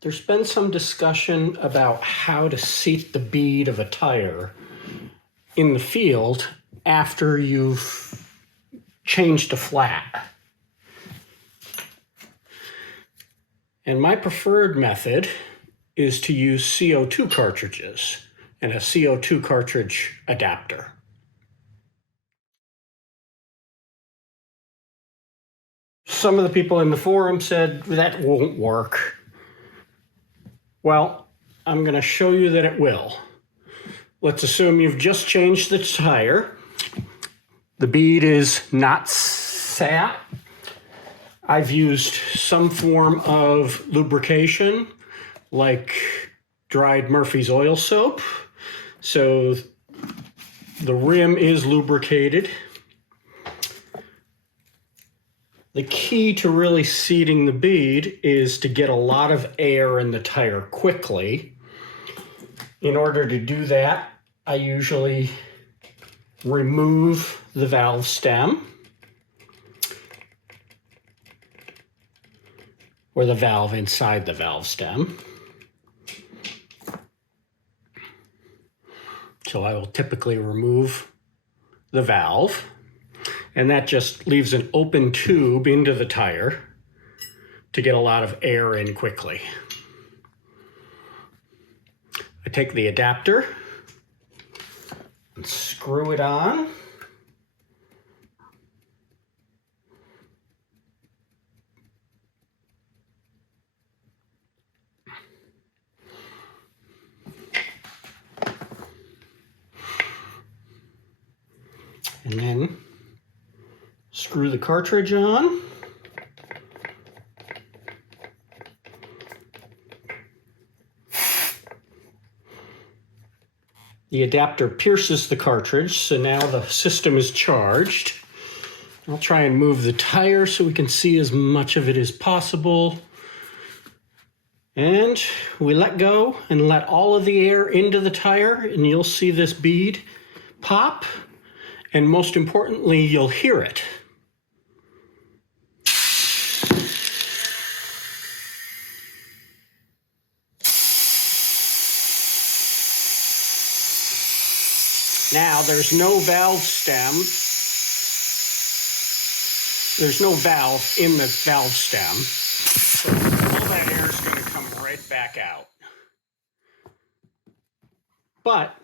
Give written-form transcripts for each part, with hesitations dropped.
There's been some discussion about how to seat the bead of a tire in the field after you've changed a flat. And my preferred method is to use CO2 cartridges and a CO2 cartridge adapter. Some of the people in the forum said that won't work. Well, I'm going to show you that it will. Let's assume you've just changed the tire. The bead is not sat. I've used some form of lubrication, like dried Murphy's oil soap. So the rim is lubricated. The key to really seating the bead is to get a lot of air in the tire quickly. In order to do that, I usually remove the valve stem, or the valve inside the valve stem. So I will typically remove the valve, and that just leaves an open tube into the tire to get a lot of air in quickly. I take the adapter and screw it on. And then screw the cartridge on. The adapter pierces the cartridge, so now the system is charged. I'll try and move the tire so we can see as much of it as possible. And we let go and let all of the air into the tire, and you'll see this bead pop. And most importantly, you'll hear it. Now, there's no valve stem. There's no valve in the valve stem. So all that air is going to come right back out. But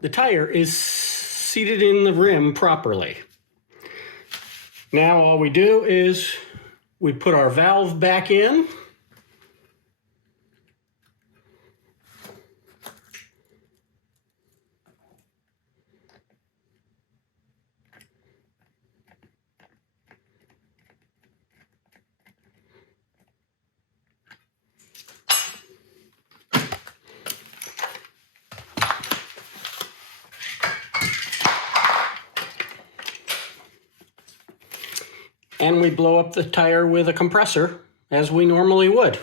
the tire is seated in the rim properly. Now all we do is we put our valve back in. And we blow up the tire with a compressor, as we normally would.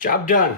Job done.